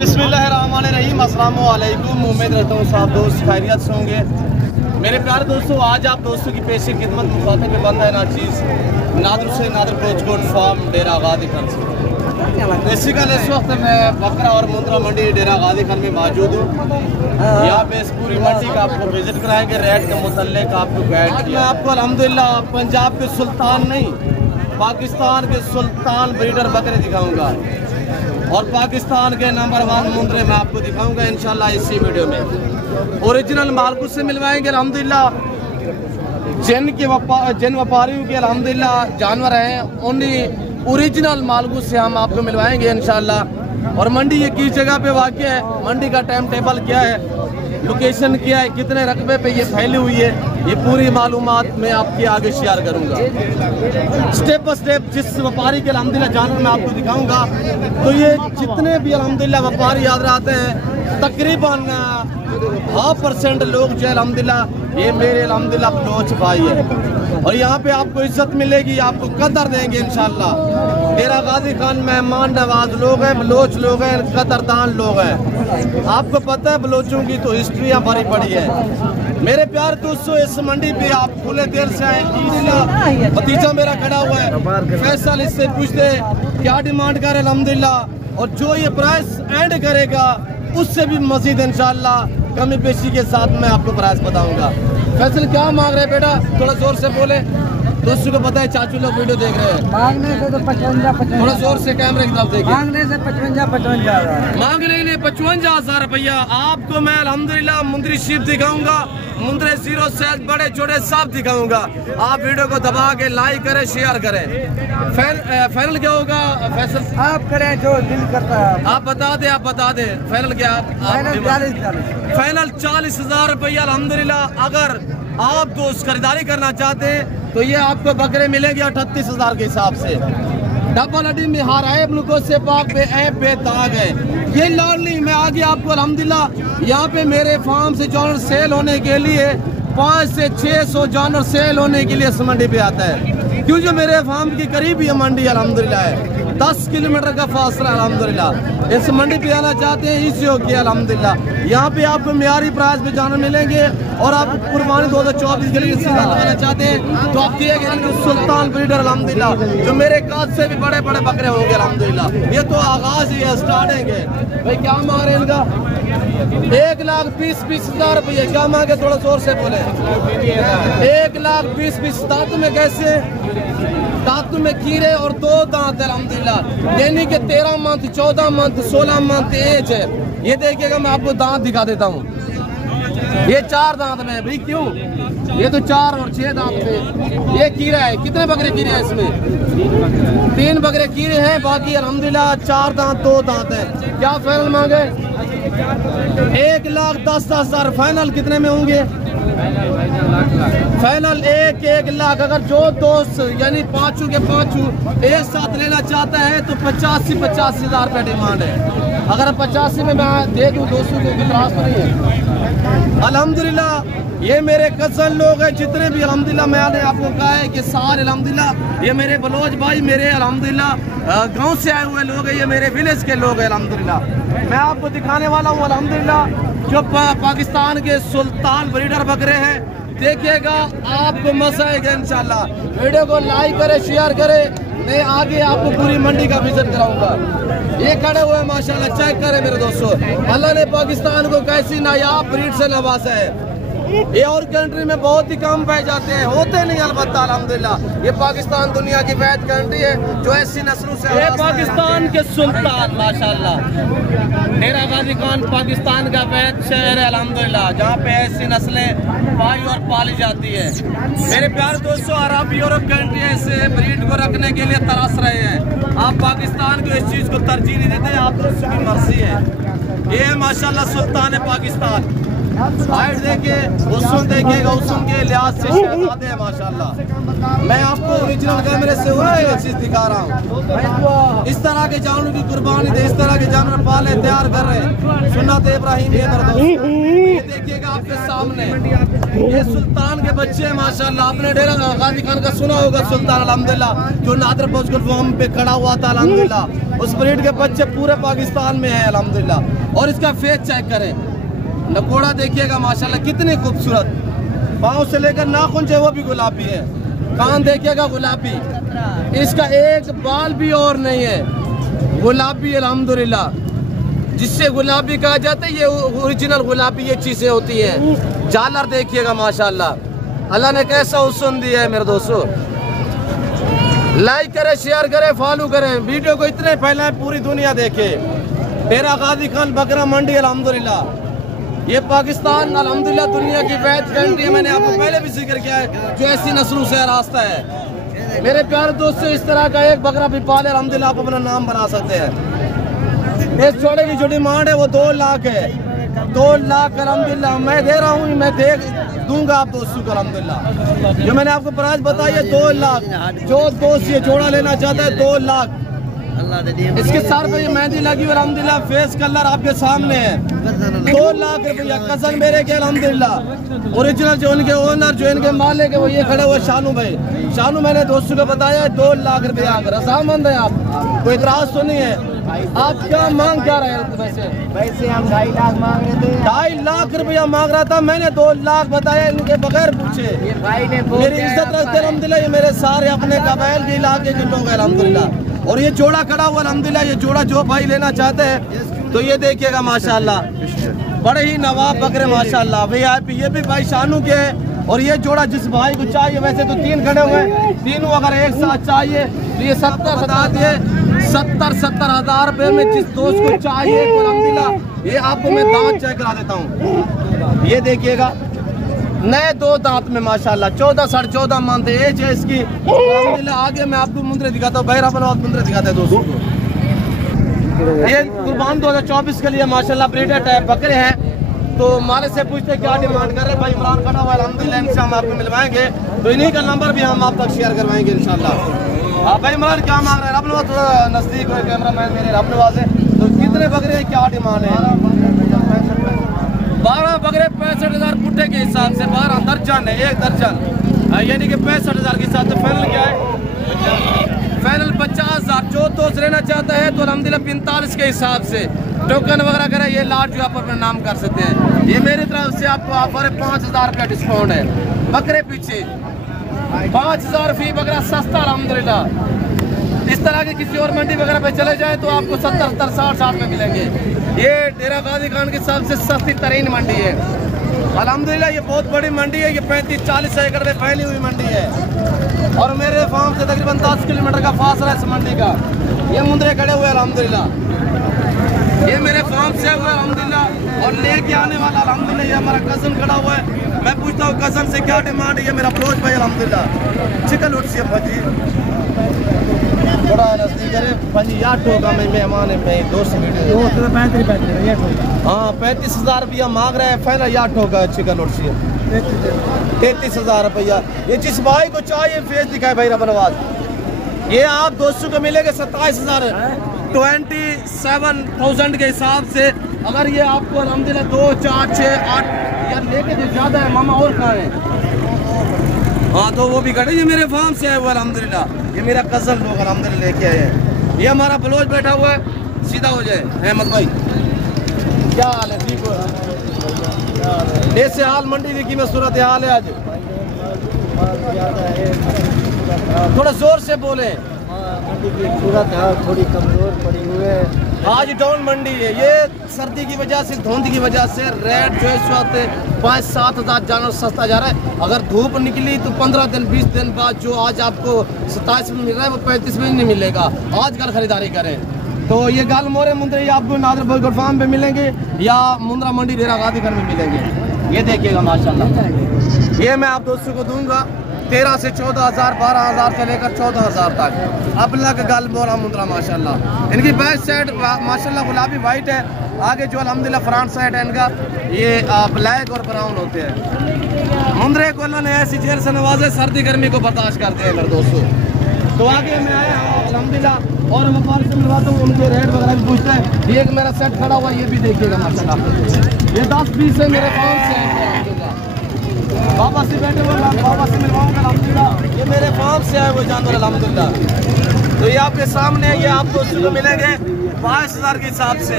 बिस्मिल्लाहिर्रहमानिर्रहीम, अस्सलाम वालेकुम। उम्मीद रहता हूँ सब दोस्त खैरियत से होंगे। मेरे प्यारे दोस्तों, आज आप दोस्तों की पेशी खिदमत मुखातिब में बंद है नाचीज़ नादर से नादर कोचकोट फार्म डेरा गादी खान से। बेसिकल इस वक्त मैं बकरा और मुंद्रा मंडी डेरा गादी खान में मौजूद हूँ। यहाँ पे इस पूरी मंडी का आपको विजिट कराएंगे, रेट के मुतल्लिक आपको गाइड। मैं आपको अल्हम्दुलिल्लाह पंजाब के सुल्तान नहीं, पाकिस्तान के सुल्तान ब्रीडर बकरे दिखाऊँगा और पाकिस्तान के नंबर 1 मुंद्रे मैं आपको दिखाऊंगा इंशाल्लाह इसी वीडियो में। ओरिजिनल मालकुस से मिलवाएंगे अल्हम्दुलिल्लाह। जिन व्यापारियों के अल्हम्दुलिल्लाह जानवर हैं उन्हीं ओरिजिनल मालकुस से हम आपको मिलवाएंगे इंशाल्लाह। और मंडी ये किस जगह पे वाक़ है, मंडी का टाइम टेबल क्या है, लोकेशन क्या है, कितने रकबे पे ये फैली हुई है, ये पूरी मालूमात मैं आपके आगे शेयर करूंगा स्टेप बाय स्टेप। जिस व्यापारी के अल्हम्दुलिल्लाह जानवर मैं आपको दिखाऊंगा तो ये जितने भी अल्हम्दुलिल्लाह व्यापारी याद रहते हैं तकरीबन 0.5% लोग जो अल्हम्दुलिल्लाह ये मेरे अल्हम्दुलिल्लाह बलोच भाई है। और यहाँ पे आपको इज्जत मिलेगी, आपको कदर देंगे इंशाल्लाह। डेरा गादी खान मेहमान नवाज लोग हैं, बलोच लोग हैं, कदरदान लोग हैं। आपको पता है बलोचों की तो हिस्ट्रियाँ भरी पड़ी है। मेरे प्यार दोस्तों, इस मंडी पे आप खुले दिल से आए। भतीजा मेरा खड़ा हुआ है, फैसल इससे पूछते क्या डिमांड करे अल्हम्दुलिल्लाह, और जो ये प्राइस एंड करेगा उससे भी मजीद इंशाल्लाह कमी पेशी के साथ मैं आपको प्राइस बताऊंगा। फैसल क्या मांग रहे बेटा, थोड़ा जोर से बोले, दोस्तों को पता है चाचू लोग वीडियो देख रहे हैं। मांगने से तो 55 थोड़ा जोर से कैमरे की तरफ देखिए। मांगने से 55 मांगने के लिए 55,000 रुपया। आपको मैं अल्हम्दुलिल्लाह मुंद्री शीप दिखाऊंगा, मुंद्रे 0 साइज बड़े छोटे सब दिखाऊंगा। आप वीडियो को दबा के लाइक करें, शेयर करें। फाइनल क्या होगा फैसल? आप करें जो दिल करता है। आप बता दें फाइनल क्या? फाइनल 40,000 रुपया अल्हम्दुलिल्लाह। अगर आप दोस्त खरीदारी करना चाहते हैं तो ये आपको बकरे मिलेंगे 38,000 के हिसाब से। डबल अडी में हाराए ग्लूकोज से पाक पे ऐप पे दाग है। ये लॉर्ली मैं आगे आपको अल्हम्दुलिल्लाह यहाँ पे मेरे फार्म से जानवर सेल होने के लिए 500 से 600 जानवर सेल होने के लिए इस मंडी पे आता है, क्यों जो मेरे फार्म के करीब ये मंडी अल्हम्दुलिल्लाह है। 10 किलोमीटर का फासला अल्हम्दुलिल्लाह। इस मंडी पे आना चाहते हैं इसी हो गया अल्हम्दुलिल्लाह। यहाँ पे आपको मियारी प्राइस पे जानवर मिलेंगे। और आप कुर्बानी 2024 के लिए लगाना चाहते हैं तो आप दिए सुल्तान ब्रीडर अल्हम्दुलिल्लाह, जो मेरे काज से भी बड़े बड़े बकरे होंगे अल्हम्दुलिल्लाह। ये तो आगाज ही है, स्टार्टिंग है। भाई क्या मांग रहे हैं इनका? 1,20,000 रुपये। क्या मांगे, थोड़ा जोर से बोले। 1,20,000 दांतों में कैसे? दांतों में कीड़े और 2 दांत अल्हम्दुलिल्लाह, यानी कि 13 मंथ 14 मंथ 16 मंथ एज है। ये देखिएगा, मैं आपको दांत दिखा देता हूँ। ये 4 दांत में भाई, क्यों? ये तो 4 और 6 दांत में ये कीड़ा है। कितने बकरे कीड़े हैं इसमें? 3 बकरे कीड़े हैं, बाकी अल्हम्दुलिल्लाह 4 दांत 2 दांत है। क्या फाइनल मांगे? 1,10,000। फाइनल कितने में होंगे? फाइनल 1 लाख। अगर जो दोस्त यानी पाँचों के पाँचों एक साथ लेना चाहता है तो 85,000 रुपये डिमांड है। अगर 85 में मैं दे दूँ दोस्तों को, इतराज़ तो नहीं है। अल्हम्दुलिल्लाह ये मेरे कज़न लोग हैं जितने भी अल्हम्दुलिल्लाह, मैंने आपको कहा है कि सारे अल्हम्दुलिल्लाह ये मेरे बलोच भाई, मेरे अल्हम्दुलिल्लाह गांव से आए हुए लोग हैं, ये मेरे विलेज के लोग हैं अल्हम्दुलिल्लाह। मैं आपको दिखाने वाला हूँ अल्हम्दुलिल्लाह जो पाकिस्तान के सुल्तान ब्रीडर बकरे हैं। देखिएगा, आपको मजा आएगा इंशाल्लाह। वीडियो को लाइक करें, शेयर करें। मैं आगे आपको पूरी मंडी का विजिट कराऊंगा। ये खड़े हुए माशाल्लाह, चेक करें मेरे दोस्तों। अल्लाह ने पाकिस्तान को कैसी नायाब ब्रीड से नवाजा है। ये और कंट्री में बहुत ही कम पाए जाते हैं, होते नहीं अलबत्ता अल्हम्दुलिल्लाह। ये पाकिस्तान दुनिया की वैद कंट्री है जो ऐसी नस्लों से। ये पाकिस्तान के सुल्तान माशाल्लाह, डेरा गादी खान पाकिस्तान का वैद शहर है अल्हम्दुलिल्लाह, जहाँ पे ऐसी नस्लें पाई और पाली जाती है। मेरे प्यारे दोस्तों, अरब यूरोप कंट्री ऐसे ब्रीड को रखने के लिए तरस रहे हैं। आप पाकिस्तान को इस चीज़ को तरजीह नहीं देते, आप दोस्तों की मर्जी है। ये माशाल्लाह सुल्तान है पाकिस्तान। हाइट देखिए, हुस्न देखिएगा, हुस्न के लिहाज से शहजादे हैं माशाल्लाह। मैं आपको ओरिजिनल कैमरे से ओरिजिनल चीज दिखा रहा हूँ। इस तरह के जानवर की कुर्बानी दे, इस तरह के जानवर पाले तैयार कर रहे हैं। सुनना सुन्नत इब्राहिमी है मेरे दोस्तों। ये देखिएगा आपके सामने, ये सुल्तान के बच्चे हैं माशाल्लाह। आपने डेरा गाजी खान का सुना होगा, सुल्तान अल्हम्दुलिल्लाह जो नादर पोस्ट फॉर्म पे खड़ा हुआ था अल्हम्दुलिल्लाह। उस ब्रीड के बच्चे पूरे पाकिस्तान में है अल्हम्दुलिल्लाह। और इसका फेस चेक करें, नकोड़ा देखिएगा माशाल्लाह कितनी खूबसूरत, पाँव से लेकर नाखून जो वो भी गुलाबी है, कान देखिएगा गुलाबी, इसका एक बाल भी और नहीं है, गुलाबी अल्हम्दुलिल्लाह। जिससे गुलाबी कहा जाता है, ये ओरिजिनल गुलाबी ये चीजें होती हैं। झालर देखिएगा माशाल्लाह, अल्लाह ने कैसा हुस्न दिया है मेरे दोस्तों। लाइक करें, शेयर करें, फॉलो करें, वीडियो को इतने फैलाएं पूरी दुनिया देखे। डेरा गाजी खान बकरा मंडी अल्हम्दुलिल्लाह, ये पाकिस्तान अल्हम्दुलिल्लाह दुनिया की वैध कंट्री है। मैंने आपको पहले भी जिक्र किया है, जो ऐसी नस्लों से रास्ता है। मेरे प्यारे दोस्तों, इस तरह का एक बकरा भी पाले अल्हम्दुलिल्लाह, आप अपना नाम बना सकते हैं। इस जोड़े की जो डिमांड है वो 2 लाख है, 2 लाख अल्हम्दुलिल्लाह मैं दे रहा हूँ, मैं दे दूंगा आप दोस्तों को अल्हम्दुलिल्लाह। जो मैंने आपको प्राइस बताई है 2 लाख, जो दोस्त ये जोड़ा लेना चाहता है 2 लाख। इसके सर पे ये मेहंदी लगी हुई अल्हम्दुलिल्लाह, फेस कलर आपके सामने है। 2 लाख रुपया कसम मेरे के अल्हम्दुलिल्लाह। ओरिजिनल जो इनके ओनर, जो इनके मालिक है वो ये खड़े हुए शानू भाई। शानू मैंने दोस्तों को बताया है 2 लाख रुपया, रसामंद है आप, कोई इतराज तो नहीं है। आप क्या मांग क्या रहे हैं? वैसे हम 2.5 लाख मांग रहे थे। 2.5 लाख रुपया मांग रहा था, मैंने 2 लाख बताया इनके बगैर पूछे। ये भाई ने मेरी इज्जत रखते अल्हम्दुलिल्लाह, ये मेरे सारे अपने कबाइल के इलाके के लोग हैं अल्हम्दुलिल्लाह। और ये जोड़ा खड़ा हुआ अल्हम्दुलिल्लाह, ये जोड़ा जो भाई लेना चाहते हैं तो ये देखिएगा माशाल्लाह, बड़े ही नवाब बकरे माशाल्लाह। VIP ये भी भाई शानू के हैं। और ये जोड़ा जिस भाई को चाहिए, वैसे तो 3 खड़े हुए हैं, तीनों अगर एक साथ चाहिए तो ये 70 बता दिए, 70 हज़ार रुपये में जिस दोस्त को चाहिए तो अल्हम्दुलिल्लाह ये आपको मैं दांत चेक करा देता हूँ। ये देखिएगा नए 2 दांत में माशाल्लाह, 14 साढ़े 14 मंथ एज है इसकी अल्हम्दुलिल्लाह। आगे मैं आपको मुंदरे दिखाता हूँ, बहरा बनवाद मुंदरे दिखाते हैं दोस्तों को। ये कुर्बान 2024 के लिए माशाल्लाह ब्रीडर टाइप बकरे हैं। तो मालिक से पूछते क्या डिमांड कर रहे हैं, भाई इमरान खड़ा हुआ अल्हम्दुलिल्लाह, इनसे हम आपको मिलवाएंगे, तो इन्हीं का नंबर भी हम आप तक शेयर करवाएंगे इंशाल्लाह। आप भाई इमरान क्या मांग रहे हैं? अपने थोड़ा नजदीक कैमरा मैन मेरे अपने पास है, तो कितने बकरे क्या डिमांड है? 12 बकरे 65,000 पुट्टे के हिसाब से, 12 दर्जन है, 1 दर्जन, यानी कि 65,000 के हिसाब से। फाइनल क्या है? फाइनल 50,000। जो दोस्त लेना चाहता है तो अल्हम्दुलिल्लाह 45 के हिसाब से टोकन वगैरह करें, ये लाट जो आप अपना नाम कर सकते हैं। ये मेरी तरफ से आपको ऑफर है, 5,000 रुपया डिस्काउंट है बकरे पीछे, 5,000 फी बकरा सस्ता अल्हम्दुलिल्लाह। इस तरह के किसी और मंडी वगैरह पे चले जाए तो आपको 70, 60 में मिलेंगे। ये डेरा गाजी खान की सबसे सस्ती तरीन मंडी है अल्हम्दुलिल्लाह। ये बहुत बड़ी मंडी है, ये 35-40 एकड़ में फैली हुई मंडी है। और मेरे फार्म से तकरीबन 10 किलोमीटर का फासला है इस मंडी का। ये मुंदरे खड़े हुए अल्हम्दुलिल्लाह, ये मेरे फार्म से हुए अल्हम्दुलिल्लाह। और लेके आने वाला अल्हम्दुलिल्लाह ये हमारा कज़न खड़ा हुआ है। मैं पूछता हूँ कज़न से क्या डिमांड है? ये मेरा अप्रोच भाई अल्हम्दुलिल्लाह। चिकन उठ से भाजी थोड़ा नजदीक करे भाजी, यार ठोका मैं मेहमान है, मैं दोस्त वीडियो 35 हाँ 35,000 रुपया मांग रहे हैं। फाइनल यार ठोका चिकन उठ से 33,000 रुपया। ये जिस भाई को चाहिए फेस दिखाए भाई रबनवाज, ये आप दोस्तों को मिलेगा 27,000, 27,000 के हिसाब से। अगर ये आपको अल्हम्दुलिल्लाह 2, 4, 6, 8 यार लेके जो ज्यादा है मामा और कहाँ है? हाँ तो वो भी खड़े, ये मेरे फार्म से है वो अल्हम्दुलिल्लाह। ये मेरा कज़न लोग अल्हम्दुलिल्लाह लेके आए हैं। ये हमारा बलोच बैठा हुआ है, सीधा हो जाए अहमद भाई, क्या हाल है? ठीक हो? ऐसे हाल मंडी की में सूरत हाल है आज, थोड़ा जोर से बोले। मंडी की सूरत है थोड़ी कमजोर पड़ी हुई है। आज डाउन मंडी है, ये सर्दी की वजह से, धुंध की वजह से रेट जो है इस वक्त 5-7 हज़ार जानवर सस्ता जा रहा है। अगर धूप निकली तो 15 दिन 20 दिन बाद जो आज आपको 27 में मिल रहा है वो 35 में नहीं मिलेगा। आज कल खरीदारी करें तो ये गाल मोरे मुंदरे आपको नादर बर्गर फार्म पे मिलेंगे या मुंद्रा मंडी डेरा गाजी खान में मिलेंगे। ये देखिएगा माशाल्लाह, ये मैं आप दोस्तों को दूंगा 13 से 14,000, 12,000 से लेकर 14,000 तक। अपना का गाल मोरा मुंद्रा माशाल्लाह। इनकी बैक साइड माशाल्लाह गुलाबी वाइट है, आगे जो अल्हम्दुलिल्लाह फ्रंट साइड है इनका ये ब्लैक और ब्राउन होते हैं। मुंद्रे को अल्लाह ने ऐसी जेर से नवाजे, सर्दी गर्मी को बर्दाश्त करते हैं मेरे दोस्तों। तो आगे मैं आया हूँ अल्हम्दुलिल्लाह और व्यापार से मिलवाता हूँ, उनके रेट वगैरह भी पूछते हैं। ये एक मेरा सेट खड़ा हुआ है, ये भी देखिएगा माशाल्लाह। ये 10-20 है मेरे फार्म से है। बाबा से बैठे हुए, बाबा से मिलवाऊंगा अल्हम्दुलिल्लाह। ये मेरे फार्म से आए हुए जानवर अल्हम्दुलिल्लाह। तो ये आपके सामने, ये आपको सुबह मिलेंगे 22,000 के हिसाब से।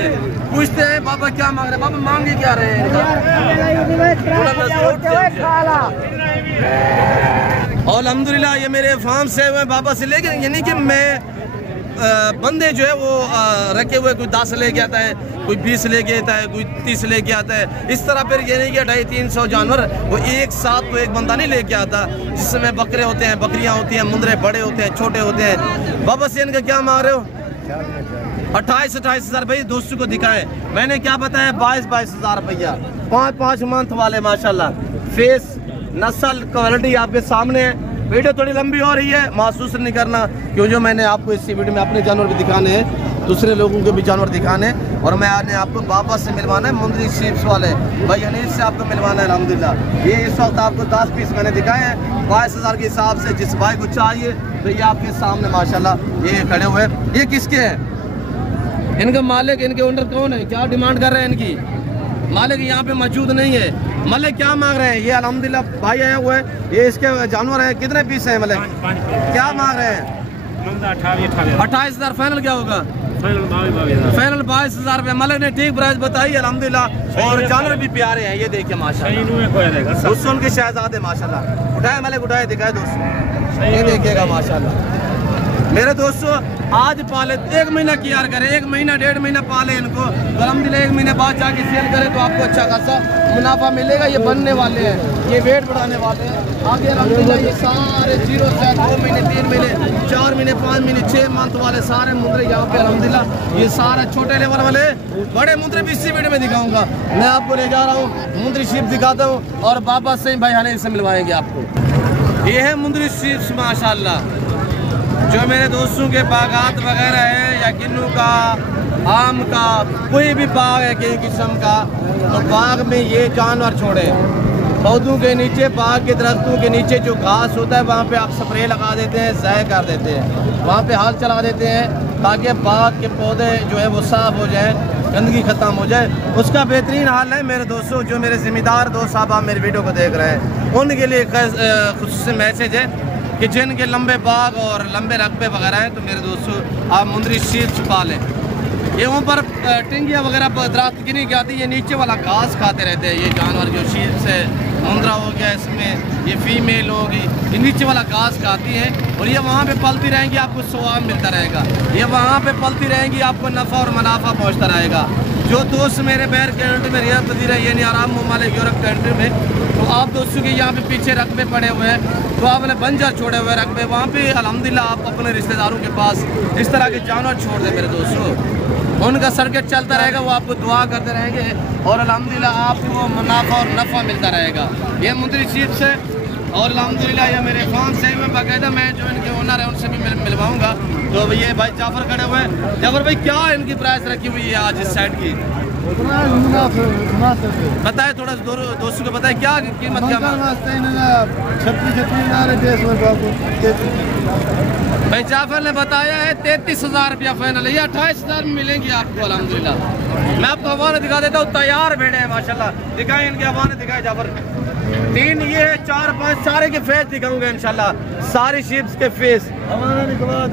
पूछते हैं बाबा क्या मांग रहे हैं, बाबा मांगे क्या रहे हैं और अल्हम्दुलिल्लाह ये मेरे फार्म से हुए बाबा से। लेकिन यानी कि मैं बंदे जो है वो रखे हुए, कोई 10 लेके आता है, कोई 20 लेके आता है, कोई 30 लेके आता है। इस तरह फिर ये नहीं कि 250-300 जानवर वो एक साथ तो एक बंदा नहीं लेके आता, जिसमें बकरे होते हैं, बकरियां होती हैं, मुंदरे बड़े होते हैं, छोटे होते हैं। बाबा से इनका क्या मांग रहे हो? 28,000 भाई दोस्तों को दिखाएं। मैंने क्या बताया? 22,000 रुपया। 5 मंथ वाले माशाल्लाह, फेस नस्ल क्वालिटी आपके सामने है। वीडियो थोड़ी लंबी हो रही है, महसूस नहीं करना, क्यों जो मैंने आपको इसी वीडियो में अपने जानवर भी दिखाने हैं, दूसरे लोगों के भी जानवर दिखाने हैं। और मैं आज आपको बाबा से मिलवाना है, मुंदरी शीप्स वाले भाई अनिल से आपको मिलवाना है अल्हम्दुलिल्लाह। ये इस वक्त आपको 10 पीस मैंने दिखाए हैं 22,000 के हिसाब से। जिस भाई को चाहिए तो ये आपके सामने माशाल्लाह ये खड़े हुए। ये किसके हैं? इनका मालिक, इनके ओनर कौन है? क्या डिमांड कर रहे हैं? इनकी मालिक यहाँ पे मौजूद नहीं है। मालिक क्या मांग रहे हैं? ये अल्हम्दुलिल्लाह भाई आए हुए हैं, ये इसके जानवर हैं। कितने पीस हैं मालिक? क्या मांग रहे हैं? 28,000 फाइनल क्या होगा? फाइनल 22,000 रुपये। मालिक ने ठीक प्राइस बताई अल्हम्दुलिल्लाह। और जानवर भी प्यारे हैं, ये देखिए माशाल्लाह। दोस्तों उनके शहजादे माशाल्लाह। उठाए मालिक, उठाए दिखाए दोस्तों, ये देखिएगा माशाल्लाह। मेरे दोस्तों आज पाले, 1 महीना कियार करें, 1 महीना 1.5 महीना पाले इनको, अल्हम्दुलिल्लाह 1 महीने बाद जाके सेल करें तो आपको अच्छा खासा मुनाफा मिलेगा। ये बनने वाले हैं, ये वेट बढ़ाने वाले हैं आगे अल्हम्दुलिल्लाह। ये सारे 0 से 2 महीने, 3 महीने, 4 महीने, 5 महीने, 6 मंथ वाले सारे मुंदरे यहाँ पे अल्हम्दुलिल्लाह। ये सारे छोटे लेवल वाले, बड़े मुंदरे भी इसी वीडियो में दिखाऊंगा। मैं आपको ले जा रहा हूँ, मुंदरी शीप दिखाता हूँ और बाबा से भाई हनीफ से मिलवाएंगे आपको। ये है मुंदरी शीप्स माशाल्लाह। जो मेरे दोस्तों के बागात वगैरह है, या किन्नू का, आम का, कोई भी बाग है किसी किस्म का, तो बाग में ये जानवर छोड़े। पौधों के नीचे, बाग के दरख्तों के नीचे जो घास होता है वहाँ पे आप स्प्रे लगा देते हैं, ज़ाय कर देते हैं, वहाँ पे हाल चला देते हैं ताकि बाग के पौधे जो है वो साफ़ हो जाए, गंदगी ख़त्म हो जाए। उसका बेहतरीन हाल है मेरे दोस्तों। जो मेरे ज़िम्मेदार दोस्त साहब आप मेरे वीडियो को देख रहे हैं, उनके लिए खुसूसी मैसेज है कि जिनके लंबे बाग और लंबे रकबे वगैरह हैं, तो मेरे दोस्तों आप मुंदरी शीप्स पालें। ये ऊपर टिंगिया वगैरह दरख्त की नहीं खाती, ये नीचे वाला घास खाते रहते हैं ये जानवर। जो शीप्स है, मुंदरा हो गया, इसमें ये फीमेल होगी, ये नीचे वाला घास खाती है और ये वहाँ पे पलती रहेंगी, आपको स्वाब मिलता रहेगा। ये वहाँ पे पलती रहेंगी, आपको नफ़ा और मुनाफा पहुँचता रहेगा। जो दोस्त मेरे बैर कंट्री में रियाद पजीर है, यानी आराम ममालिक यूरोप कंट्री में, तो आप दोस्तों के यहाँ पे पीछे रकबे पड़े हुए हैं, तो आपने बंजर छोड़े हुए रकबे, वहाँ पे अल्हम्दुलिल्लाह आप अपने रिश्तेदारों के पास इस तरह के जानवर छोड़ दें मेरे दोस्तों। उनका सर्किट चलता रहेगा, वो आपको दुआ करते रहेंगे और अल्हम्दुलिल्लाह आपको मुनाफा और नफ़ा मिलता रहेगा। ये मुंदरी शीप्स है और अल्हम्दुलिल्लाह ये मेरे फार्म से हुए बाकायदा। मैं जो इनके ओनर है उनसे भी मिलवाऊँगा। तो ये भाई जाफर खड़े हुए हैं। जाफर भाई क्या इनकी प्राइस रखी हुई है आज इस साइड की? बताए थोड़ा दोस्तों को बताए क्या कीमत क्या? भाई जाफर ने बताया है 33,000 रुपया फाइनल है। ये 28,000 में मिलेंगी आपको अल्हम्दुलिल्लाह। मैं आपको हवाने दिखा देता हूँ, तैयार भेड़े हैं माशाल्लाह। दिखाए इनके हवाने, दिखाए जाफर। 3 ये है, 4 5 सारे के फेस दिखाऊंगा इंशाल्लाह, सारी शीप्स के फेस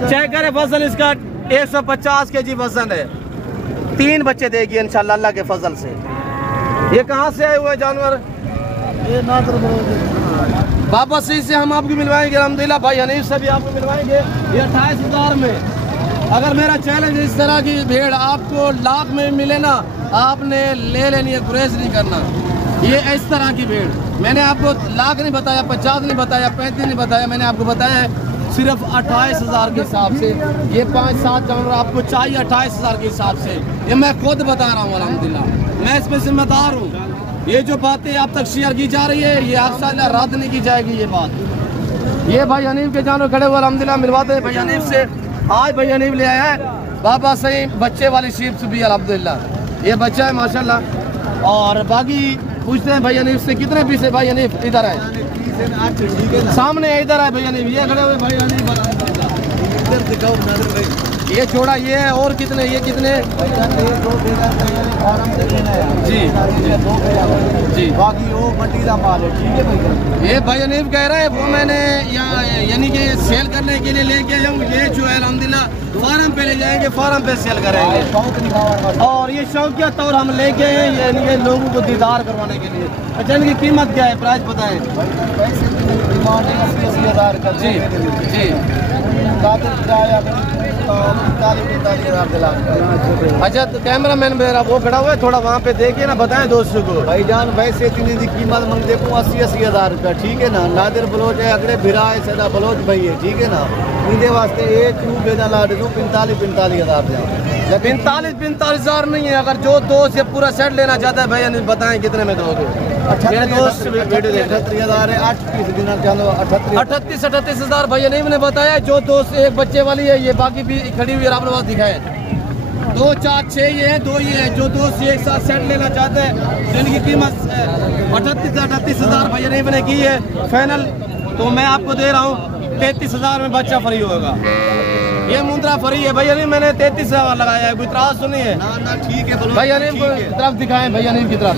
चेक करें। वजन इसका 150 kg वजन है। 3 बच्चे देगी इंशाल्लाह अल्लाह के फजल से। ये कहाँ से आए हुए जानवर? ये बाबा सी से हम आपको मिलवाएंगे अल्हम्दुलिल्लाह। भाई हनीफ से भी आपको मिलवाएंगे। ये 28,000 में। अगर मेरा चैलेंज इस तरह की भेड़ आपको लाख में मिले ना, आपने ले लेनी है, गुरेज नहीं करना। ये इस तरह की भेड़ मैंने आपको लाख नहीं बताया, 50 नहीं बताया, 35 नहीं बताया, मैंने आपको बताया है सिर्फ 28,000 के हिसाब से। ये 5-7 जानवर आपको चाहिए 28,000 के हिसाब से। ये मैं खुद बता रहा हूँ अल्हम्दुलिल्लाह, मैं इसमें जिम्मेदार हूँ। ये जो बातें आप तक शेयर की जा रही है, ये आपसे रद्द नहीं की जाएगी ये बात। ये भाई हनीफ के जानवर खड़े हुए अल्हम्दुलिल्लाह, मिलवाते हैं भाई हनीफ से। आज भाई हनीफ ले आया है बाबा सही बच्चे वाली शीप्स भी अल्हम्दुलिल्लाह। ये बच्चा है माशाल्लाह। और बाकी पूछते हैं भाई हनीफ से कितने पीस है? भाई हनीफ इधर है, सामने इधर है भाई हनीफ। ये खड़े हुए भाई हनीफ, इधर दिखाओ नाज़िर भाई। ये जोड़ा ये है। और कितने ये कितने? जी जी, बाकी वो मंडी का माल है। ठीक है भैया, ये भाई अनीफ कह रहा है वो मैंने यानी कि सेल करने के लिए लेके जाऊँ। ये जो है अल्हम्दुलिल्लाह फार्म पे ले जाएंगे, फार्म पे सेल करेंगे। और ये शौकिया तौर हम लेके हैं यानी कि लोगों को दीदार करवाने के लिए। अच्छा, इनकी कीमत क्या है, प्राइस बताएं? पैसे डिमांड 80,000 का। जी जी, अच्छा तो कैमरा मैन मेरा वो खड़ा हुआ है, थोड़ा वहाँ पे देखिए ना, बताएं दोस्तों को। भाईजान वैसे इतनी की कीमत मंग देखूँ 80,000 का। ठीक है ना, नादिर बलोच है, अगले भिरा है, सदा बलोच भाई है। ठीक है ना, इनके वास्ते एक क्यों बेदा ला दूँ 45,000 जाओ। 45,000 नहीं है। अगर जो दोस्त ये पूरा सेट लेना चाहता है भैया बताएं कितने में दोगे? 38,000 है, 8 पीस देना चाहो 38,000 भैया नहीं मैंने बताया। जो दोस्त एक बच्चे वाली है, ये बाकी भी खड़ी हुई है, आपने पास दिखाए 2, 4, 6 ये है, 2 ये है। जो दोस्त एक साथ सेट लेना चाहते हैं तो इनकी कीमत 38,000 भैया नहीं मैंने की है फाइनल। तो मैं आपको दे रहा हूँ 33,000 में बच्चा फ्री होगा। ये मुंद्रा फ्री है भैया नहीं, मैंने 33,000 लगाया है, कोई त्रास तो नहीं है ना। ठीक है भैया नहीं की तरफ दिखाएं, भैया नहीं की तरफ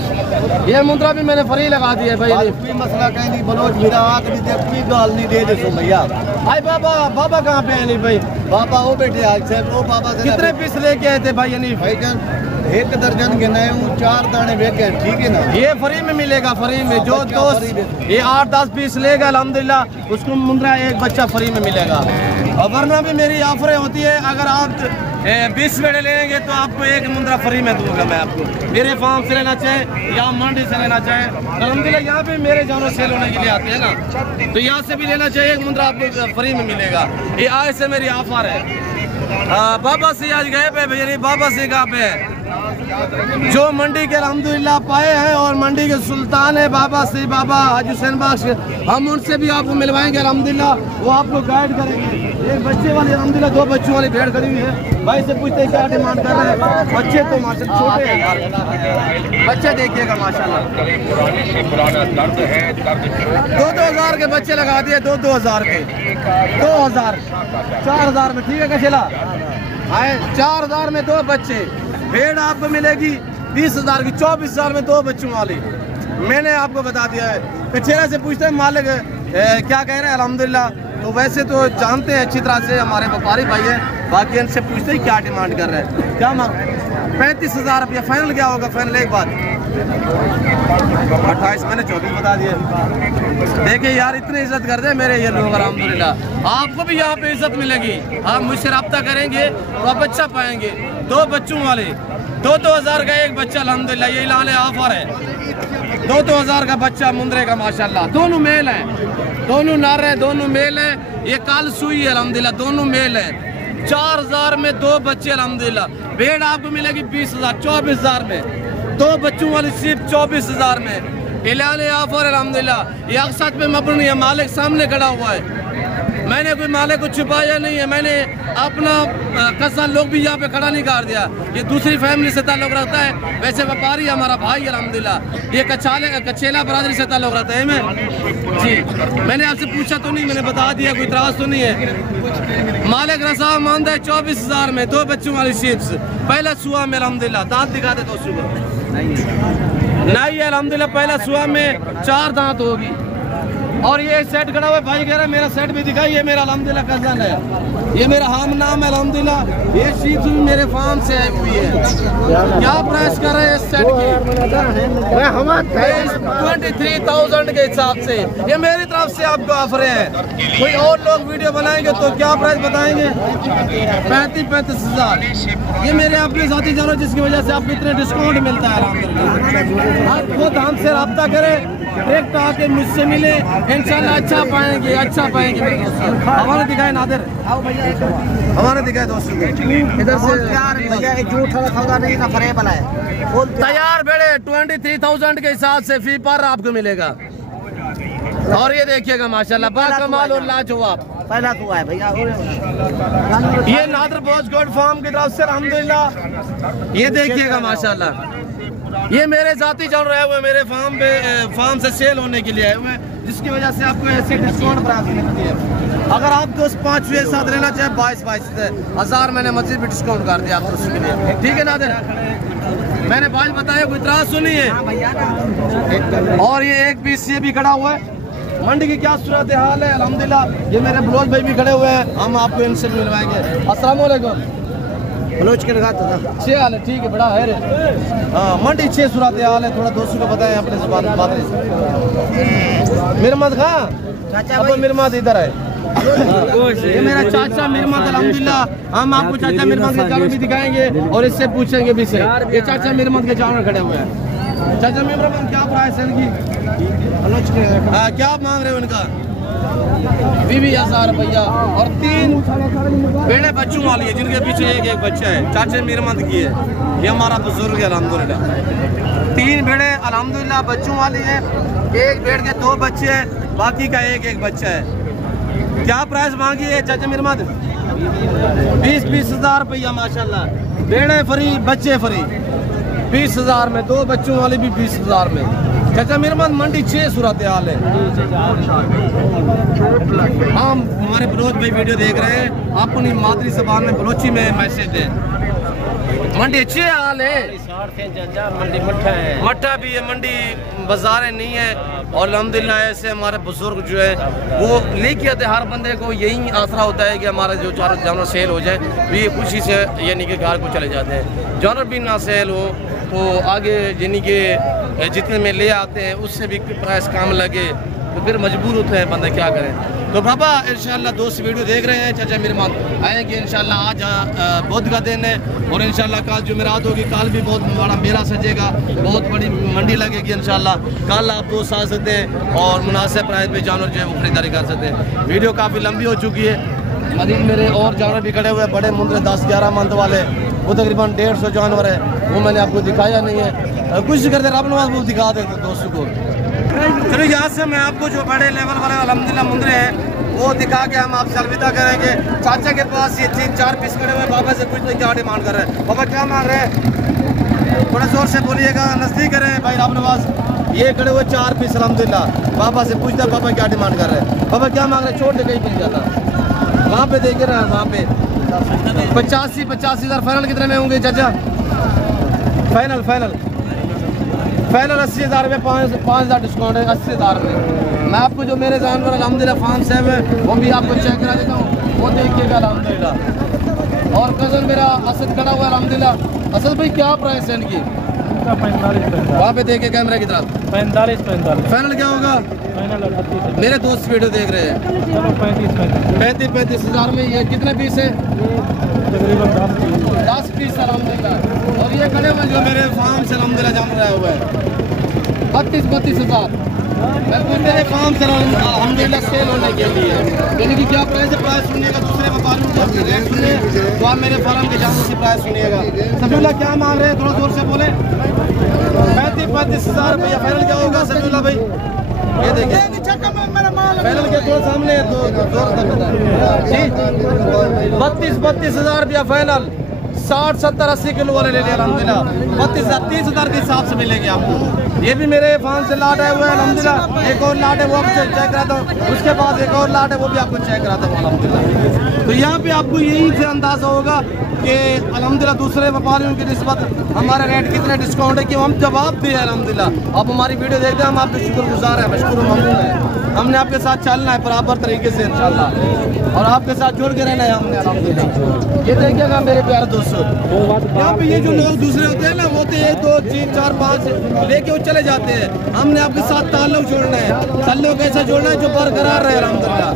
ये मुंद्रा भी मैंने फ्री लगा दिया है भैया। कोई मसला कहीं नहीं, बलोच मेरा आग नहीं दे, कोई गाल नहीं दे दे भैया। भाई बाबा कहाँ पे है नहीं भाई? बाबा वो बैठे आज से, वो बाबा से कितने पीस लेके आए थे भाई नहीं? भाईजान 1 दर्जन गिनाए हूँ, 4 दाने बेचे। ठीक है ना, ये फ्री में मिलेगा, फ्री में। जो दोस्त ये 8-10 पीस लेगा अल्हम्दुलिल्लाह उसको मुंद्रा एक बच्चा फ्री में मिलेगा। और वरना भी मेरी ऑफरें होती है, अगर आप 20 बेड़े लेंगे तो आपको एक मुंद्रा फ्री में दूंगा मैं आपको। मेरे फार्म से लेना चाहे या मंडी से लेना चाहे, अल्हम्दुलिल्लाह यहाँ पे मेरे जानवर सेल होने के लिए आते हैं ना, तो यहाँ से भी लेना चाहिए, एक मुंद्रा आपको फ्री में मिलेगा। ये आज से मेरी ऑफर है। बाबा से आज गए पे भैया नहीं, बाबा से कहाँ पे है? जो मंडी के अल्हम्दुलिल्लाह पाए हैं और मंडी के सुल्तान है बाबा से, बाबा हाजी हुसैन बख्श, हम उनसे भी आपको मिलवाएंगे अल्हम्दुलिल्लाह। वो आपको गाइड करेंगे। एक बच्चे वाली अल्हम्दुलिल्लाह 2 बच्चों वाली भेड़ खड़ी हुई है। भाई से पूछते हैं क्या डिमांड कर रहे हैं। बच्चे तो माशाल्लाह छोटे हैं यार, बच्चे देखिएगा माशाल्लाह 2,000 के बच्चे लगा दिए, 2,000 के 2,000 4,000 में। ठीक है कचेला, 4,000 में 2 बच्चे। भेड़ आपको मिलेगी 20,000 की, 24,000 में 2 बच्चों वाली। मैंने आपको बता दिया है। कचेरा से पूछते हैं मालिक क्या कह रहे हैं अल्हम्दुलिल्लाह, तो वैसे तो जानते हैं अच्छी तरह से, हमारे व्यापारी भाई है। बाकी इनसे पूछते हैं क्या डिमांड कर रहे हैं, क्या मांग 35,000 रुपया फाइनल। क्या होगा फाइनल? एक बात 28, मैंने 24 बता दिया। देखिए यार इतनी इज्जत कर दे मेरे ये लोग अल्हम्दुलिल्लाह। आपको भी यहाँ पे इज्जत मिलेगी, आप मुझसे रब्ता करेंगे तो आप अच्छा पाएंगे। 2 बच्चों वाले 2,000 का एक बच्चा अल्हम्दुलिल्लाह, ये लाने ऑफर है। 2,000 का बच्चा मुंद्रे का माशाल्लाह, दोनों मेल हैं, दोनों नर है, दोनों मेल है। ये काल सुई है अल्हम्दुलिल्लाह, दोनों मेल है। 4,000 में 2 बच्चे अल्हम्दुलिल्लाह। भेड़ आपको मिलेगी 20,000, 24,000 में 2 बच्चों वाली सिर्फ 24,000 में। इलाने ऑफर अल्हम्दुलिल्लाह। ये अक्सर में मबनी है, मालिक सामने खड़ा हुआ है। मैंने कोई मालिक को छुपाया नहीं है, मैंने अपना कसा लोग भी यहाँ पे खड़ा नहीं कर दिया। ये दूसरी फैमिली से ताल्लुक रखता है, वैसे व्यापारी हमारा भाई अल्हम्दुलिल्लाह। ये कचेला बरादरी से ताल्लुक रखता है मैं जी। मैंने आपसे पूछा तो नहीं, मैंने बता दिया, कोई त्रास तो नहीं है। मालिक रसा मानदा है 24,000 में 2 बच्चों वाली शिप्स। पहला सुआ में अल्हम्दुलिल्लाह, दांत दिखा दे दोस्तों को। नहीं है अल्हम्दुलिल्लाह, पहला सुआ में 4 दांत होगी। और ये सेट खड़ा हुआ भाई कह रहा है मेरा सेट भी दिखाई। ये मेरा अल्हम्दुलिल्लाह कज़न है, ये मेरा हम नाम है अल्हम्दुलिल्लाह। ये शीप भी मेरे फार्म से आई हुई है। क्या प्राइस कर रहे हैं इस सेट की? 23,000 के हिसाब से। ये मेरी तरफ से आपको ऑफर है। कोई और लोग वीडियो बनाएंगे तो क्या प्राइस बताएंगे? 35,000। ये मेरे अपने साथी जानवर जिसकी वजह से आपको इतने डिस्काउंट मिलता है अल्हम्दुलिल्लाह। आप खुद हमसे रब्ता करें, डायरेक्ट आके मुझसे मिले, इंशाल्लाह अच्छा पाएंगे, अच्छा पाएंगे। हमारे दिखाए नादिर, हमारे दिखाए दोस्तों इधर से तैयार बेड़े 23,000 के हिसाब से फी पर आपको मिलेगा। और ये देखिएगा माशाल्लाह बाकमाल और लाजवाब पहला हुआ है भैया। ये नादिर बोझ गोल्ड फार्म की तरफ से अल्हम्दुलिल्लाह। ये देखिएगा माशाल्लाह, ये मेरे जाती चल रहे हुए, मेरे फार्म से सेल होने के लिए आए हुए। जिसकी वजह से आपको ऐसे डिस्काउंट प्राइस मिलती है। अगर आप दोस्त 5 एक साथ लेना चाहे 22,000 मैंने मस्जिद भी डिस्काउंट कर दिया आप दोस्तों के लिए, ठीक है नादिर? मैंने 22 बताया, कोई इतराज सुनिए। और ये एक पीस ये भी खड़ा हुआ है। मंडी की क्या सूरत हाल है? अल्हम्दुलिल्लाह ये मेरे बलोच भाई भी खड़े हुए हैं, हम आपको इनसे मिलवाएंगे। अस्सलाम वालेकुम। बलोच के लगा था अच्छे हाल है, ठीक है, बड़ा है रे। हाँ मंडी अच्छे सूरत हाल है, थोड़ा दोस्तों को बताएं अपने जुबान में बात नहीं। मिरमत खां अब मिरमत इधर है। ये मेरा चाचा मिरमत अल्हम्दुलिल्लाह, हम आपको चाचा मिरमत के जानवर भी दिखाएंगे और इससे पूछेंगे भी से। ये चाचा मिरमत के जानवर खड़े हुए हैं। चाचा मिरमत क्या प्राइस है इनकी? हाँ क्या मांग रहे हो इनका? 20,000 रुपया। और 3 बेड़े बच्चों वाली है जिनके पीछे एक बच्चा है, चाचे मिरमत की है, ये हमारा बुजुर्ग है अल्हम्दुलिल्लाह। 3 बेड़े अल्हम्दुलिल्लाह बच्चों वाली है, एक बेड़ के 2 बच्चे हैं, बाकी का एक बच्चा है। क्या प्राइस मांगी है चाचा मिरमत? 20,000 रुपया माशाल्लाह। बेड़े फ्री, बच्चे फ्री। 20,000 में, 2 बच्चों वाली भी 20,000 में। चाचा मिरमत मंडी 6 सूरत हाल है। हम हमारे बलोच भाई वीडियो देख रहे हैं, अपनी मातृ जबान में बलोची में मैसेज दें। मंडी अच्छे हाल है, मंडी मट्ठा है, मट्ठा भी है, मंडी बाजारें नहीं है। और अल्हम्दुलिल्लाह ऐसे हमारे बुजुर्ग जो है वो लेके आते, हर बंदे को यही आसरा होता है कि हमारा जो जानवर सेल हो जाए, ये खुशी से यानी कि घर को चले जाते हैं। जानवर भी ना सेल हो तो आगे यानी कि जितने में ले आते हैं उससे भी प्राइस कम लगे तो फिर मजबूर होते हैं बंदा, क्या करें। तो बाबा इंशाल्लाह दोस्त वीडियो देख रहे हैं, चाचा मिरमत आएंगे इंशाल्लाह। आज बुध का दिन है और इंशाल्लाह कल जुमेरात होगी, कल भी बहुत बड़ा मेला सजेगा, बहुत बड़ी मंडी लगेगी इंशाल्लाह। कल आप दोस्त आ सकते हैं और मुनासिब प्राइस पे जानवर जो है वो खरीदारी कर सकते हैं। वीडियो काफ़ी लंबी हो चुकी है। मजीद मेरे और जानवर भी खड़े हुए हैं, बड़े मुंदरे 10-11 मंथ वाले, वो तकरीबन 150 जानवर है, वो मैंने आपको दिखाया नहीं है। कुछ करते रब नवाज वो दिखा देते दोस्तों को। चलो यहाँ से मैं आपको जो बड़े लेवल वाले अल्हम्दुलिल्लाह मुंदरे हैं वो दिखा के हम आपसे अलविदा करेंगे। चाचा के पास ये 3-4 पीस खड़े हुए, बाबा से पूछते क्या डिमांड कर रहे हैं? बाबा क्या मांग रहे हैं? थोड़ा जोर से बोलिएगा, नजदीक करें भाई रब नवाज। ये खड़े हुए 4 पीस अल्हम्दुलिल्लाह। बाबा से पूछता है बाबा क्या डिमांड कर रहे हैं? बाबा क्या मांग रहे हैं? छोड़ दे कहीं मिल जाता, वहाँ पे देखे रहे, वहाँ पे 85,000 फाइनल कितने में होंगे चाचा? फाइनल 80,000 में 5,000 डिस्काउंट है 80,000 में। मैं आपको जो मेरे जानवर अल्हम्दुलिल्लाह फान साहब है वो भी आपको चेक करा देता हूँ, वो देखिएगा अल्हम्दुलिल्लाह। और कज़न मेरा असद खड़ा हुआ अल्हम्दुलिल्लाह। असद भाई क्या प्राइस है इनकी? 45 वहाँ पे देखे कैमरे की तरफ। 45 फाइनल क्या होगा? मेरे दोस्त वीडियो देख रहे हैं। 35,000 में ये कितने पीस है? तकरीबन 10 पीस अल्हम्दुलिल्लाह। और ये खड़े हुए जो मेरे फार्म से अल्हम्दुलिल्लाह जान रहा हुआ है 32,000 मैं मेरे फार्म से अल्हम्दुलिल्लाह सेल होने के लिए। यानी कि क्या प्राइस है? प्राइस सुनिएगा, दूसरे व्यापारियों के आपके रेट सुनिए तो आप मेरे फार्म के जानवर की प्राइस सुनिएगा। सफीउल्लाह क्या मांग रहे हैं? थोड़ा जोर से बोले। 35,000 रुपया फाइनल क्या होगा सफीउल्लाह भाई? ये देखिए फाइनल के थोड़ा सामने है तो जोर से बताएं जी। 32,000 रुपया फाइनल। 60, 70, 80 किलो वाले ले लिया अल्हम्दुलिल्लाह। 32,000 30,000 के हिसाब से मिलेंगे आपको। ये भी मेरे फार्म से लाट आए हुए हैं अल्हम्दुलिल्लाह। एक और लाट है वो आपको चेक कराता हूँ, उसके बाद एक और लाट है वो भी आपको चेक कराता हूँ अल्हम्दुलिल्लाह। तो यहाँ पे आपको यही से अंदाजा होगा कि अल्हम्दुलिल्लाह दूसरे व्यापारियों की निस्बत हमारे रेट कितने डिस्काउंट है कि हम जवाब दिए अल्हम्दुलिल्लाह। आप हमारी वीडियो देखते हैं, हम आपके शुक्रगुजार हैं, मशकूर ममनून हैं। हमने आपके साथ चलना है बराबर तरीके से इंशाल्लाह और आपके साथ जुड़ के रहना है हमने अल्हम्दुलिल्लाह। ये देखिएगा मेरे प्यारे दोस्तों, यहाँ पे ये जो लोग दूसरे होते हैं ना वो तो 1, 2, 3, 4, 5 लेके वो चले जाते हैं। हमने आपके साथ ताल्लुक जोड़ना है, ताल्लुक ऐसा जोड़ना है जो बरकरार रहे अल्हम्दुलिल्लाह।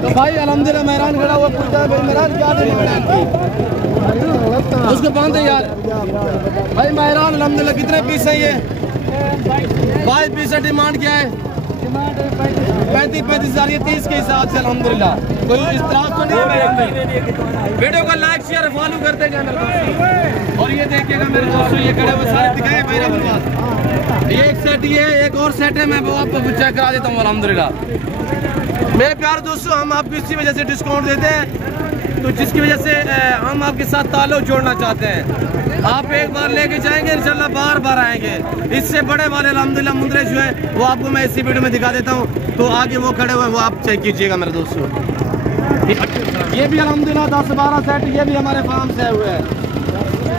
तो भाई अल्हम्दुलिल्लाह मेहरान खड़ा हुआ पूछता है भाई मेहरान क्या डिमांड है इनकी? उसको बांधे यार भाई मेहरान अल्हम्दुलिल्लाह कितने पीस है? ये 22 पीस है। डिमांड क्या है? 35,000 ये 30 के हिसाब से अल्हम्दुलिल्लाह। कोई इस्त्राफ तो नहीं है? वीडियो को लाइक शेयर फॉलो करते जाए। और ये देखिएगा मेरे दोस्तों, ये खड़े हुए सारे दिखाए भाई अपने पास। एक सेट ये एक और सेट है, मैं वो आपको चेक करा देता हूँ अल्हम्दुलिल्लाह। मेरे प्यारे दोस्तों हम आपको इसी वजह से डिस्काउंट देते हैं तो जिसकी वजह से हम आपके साथ ताल्लुक जोड़ना चाहते हैं। आप एक बार लेके जाएंगे इंशाल्लाह बार बार आएंगे। इससे बड़े वाले अल्हम्दुलिल्लाह मुंदरे जो है वो आपको मैं इसी वीडियो में दिखा देता हूँ। तो आगे वो खड़े हुए हैं, वो आप चेक कीजिएगा मेरे दोस्तों। ये भी अल्हम्दुलिल्लाह 10-12 सेट ये भी हमारे फार्म से हुए हैं।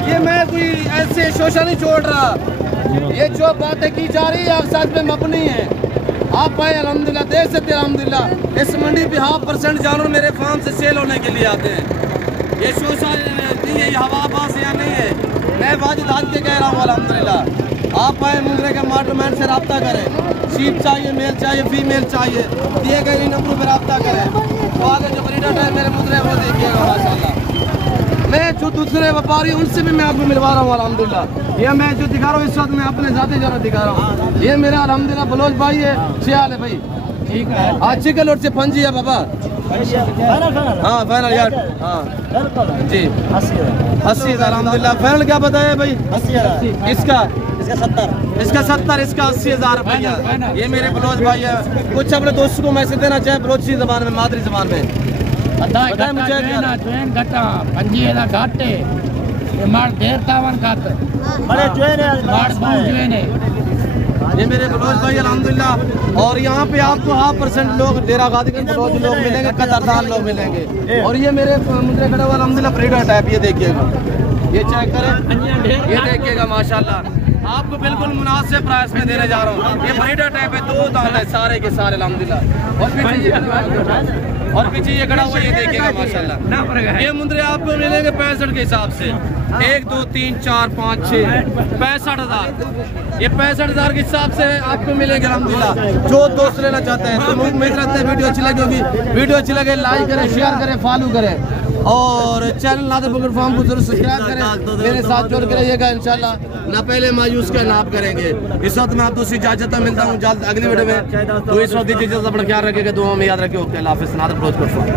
ये मैं कोई ऐसे शोशा नहीं छोड़ रहा, ये जो बातें की जा रही है आप साथ में मबनी है। आप आए अल्हम्दुलिल्लाह, देख सकते हैं अल्हम्दुलिल्लाह इस मंडी पे 50% जानवर मेरे फार्म से सेल होने के लिए आते हैं। ये शोशा नहीं है, ये हवाबाज या नहीं है, मैं वाजिद हाथ के कह रहा हूँ अल्हम्दुलिल्लाह। आप आए मुंद्रे के मार्टमैन से रब्ता करें, शीप चाहिए, मेल चाहिए, फीमेल चाहिए, दिए गए नंबर पर रब्ता करें। तो आगे जो ब्रीडर है मेरे मुंद्रे वो देखिएगा माशाल्लाह। मैं जो दूसरे व्यापारी उनसे भी मैं आपको मिलवा रहा हूँ अल्हम्दुलिल्लाह। ये मैं जो दिखा रहा हूँ इस वक्त मैं अपने जाते जरा दिखा रहा हूँ। ये मेरा अल्हम्दुलिल्लाह बलोच भाई है, सियाल है भाई, ठीक है। आज चिकन लोट से पंजी है बाबा, हाँ फाइनल यार, हाँ जी 80,000 अल्हम्दुलिल्लाह। फाइनल क्या बताया भाई? 80,000। इसका 70, इसका 70, इसका 80,000 रुपया। ये मेरे बलोच भाई है। कुछ अपने दोस्तों को मैसेज देना चाहे बलोची जबान में, मादरी जबान में बताए मुझे। ये मेरे बलोच भाई अल्हम्दुलिल्लाह। और यहाँ पे आपको 50% लोग डेरा गादी के बलोच लोग मिलेंगे, कदरदान लोग मिलेंगे। और ये मेरे मुझे खड़ा हुआ अल्हम्दुलिल्लाह ब्रीडर टाइप, ये देखिएगा, ये चेक करें, ये देखिएगा माशाल्लाह। आपको बिल्कुल मुनासिब प्राइस में देने जा रहा हूँ। ये ब्रीडर टाइप है, 2 दांत है सारे के सारे अल्हम्दुलिल्लाह। और पीछे ये खड़ा हुआ ये देखिएगा माशाल्लाह। ये मुंदरे आपको मिलेंगे 65 के हिसाब से, 1 2 3 4 5 6 65,000। ये 65,000 के हिसाब से आपको मिलेंगे अल्हम्दुलिल्लाह। जो दोस्त लेना चाहते हैं तो उम्मीद रखते हैं वीडियो अच्छी लगी होगी। वीडियो अच्छी लगे लाइक करें, शेयर करें, फॉलो करें और चैनल नादिर बकरी फार्म को जरूर सब्सक्राइब करें। मेरे साथ जुड़ कर रहिएगा इंशाल्लाह। ना पहले मायूस का नाप करेंगे। इस वक्त मैं आपको इजाजत मिलता हूँ जल्द अगली वीडियो में। तो इस वक्त दीजिए अपना ख्याल रखिएगा, दुआ में याद रखिए। ओके, अल्लाह हाफिज़। नादिर बकरी फार्म।